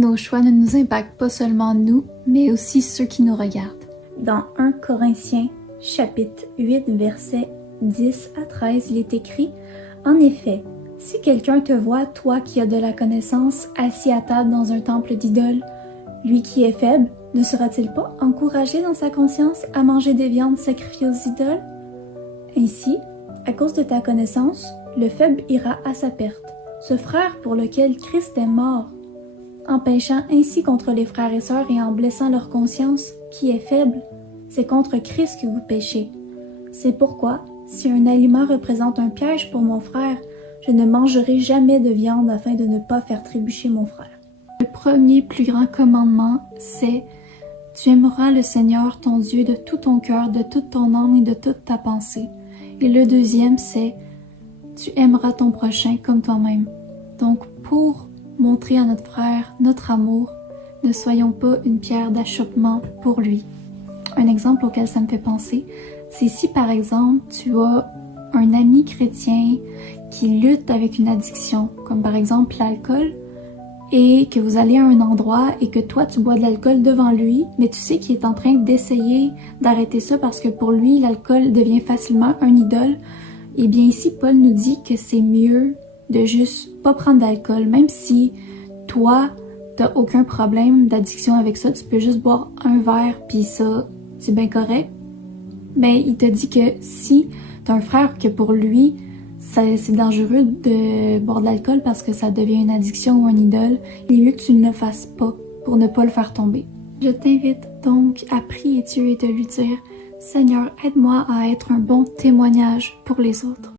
Nos choix ne nous impactent pas seulement nous, mais aussi ceux qui nous regardent. Dans 1 Corinthiens, chapitre 8, versets 10 à 13, il est écrit « En effet, si quelqu'un te voit, toi qui as de la connaissance, assis à table dans un temple d'idoles, lui qui est faible, ne sera-t-il pas encouragé dans sa conscience à manger des viandes sacrifiées aux idoles? Ainsi, à cause de ta connaissance, le faible ira à sa perte, ce frère pour lequel Christ est mort. En péchant ainsi contre les frères et sœurs et en blessant leur conscience, qui est faible, c'est contre Christ que vous péchez. C'est pourquoi, si un aliment représente un piège pour mon frère, je ne mangerai jamais de viande afin de ne pas faire trébucher mon frère. » Le premier plus grand commandement, c'est « Tu aimeras le Seigneur ton Dieu de tout ton cœur, de toute ton âme et de toute ta pensée. » Et le deuxième, c'est « Tu aimeras ton prochain comme toi-même. » Donc, pour montrer à notre frère notre amour, ne soyons pas une pierre d'achoppement pour lui. Un exemple auquel ça me fait penser, c'est si par exemple tu as un ami chrétien qui lutte avec une addiction, comme par exemple l'alcool, et que vous allez à un endroit et que toi tu bois de l'alcool devant lui, mais tu sais qu'il est en train d'essayer d'arrêter ça parce que pour lui l'alcool devient facilement un idole, et bien ici Paul nous dit que c'est mieux de juste pas prendre d'alcool, même si toi t'as aucun problème d'addiction avec ça, tu peux juste boire un verre puis ça c'est bien correct. Mais il te dit que si t'as un frère que pour lui c'est dangereux de boire de l'alcool parce que ça devient une addiction ou un idole, il est mieux que tu ne le fasses pas pour ne pas le faire tomber. Je t'invite donc à prier Dieu et de lui dire « Seigneur, aide-moi à être un bon témoignage pour les autres. »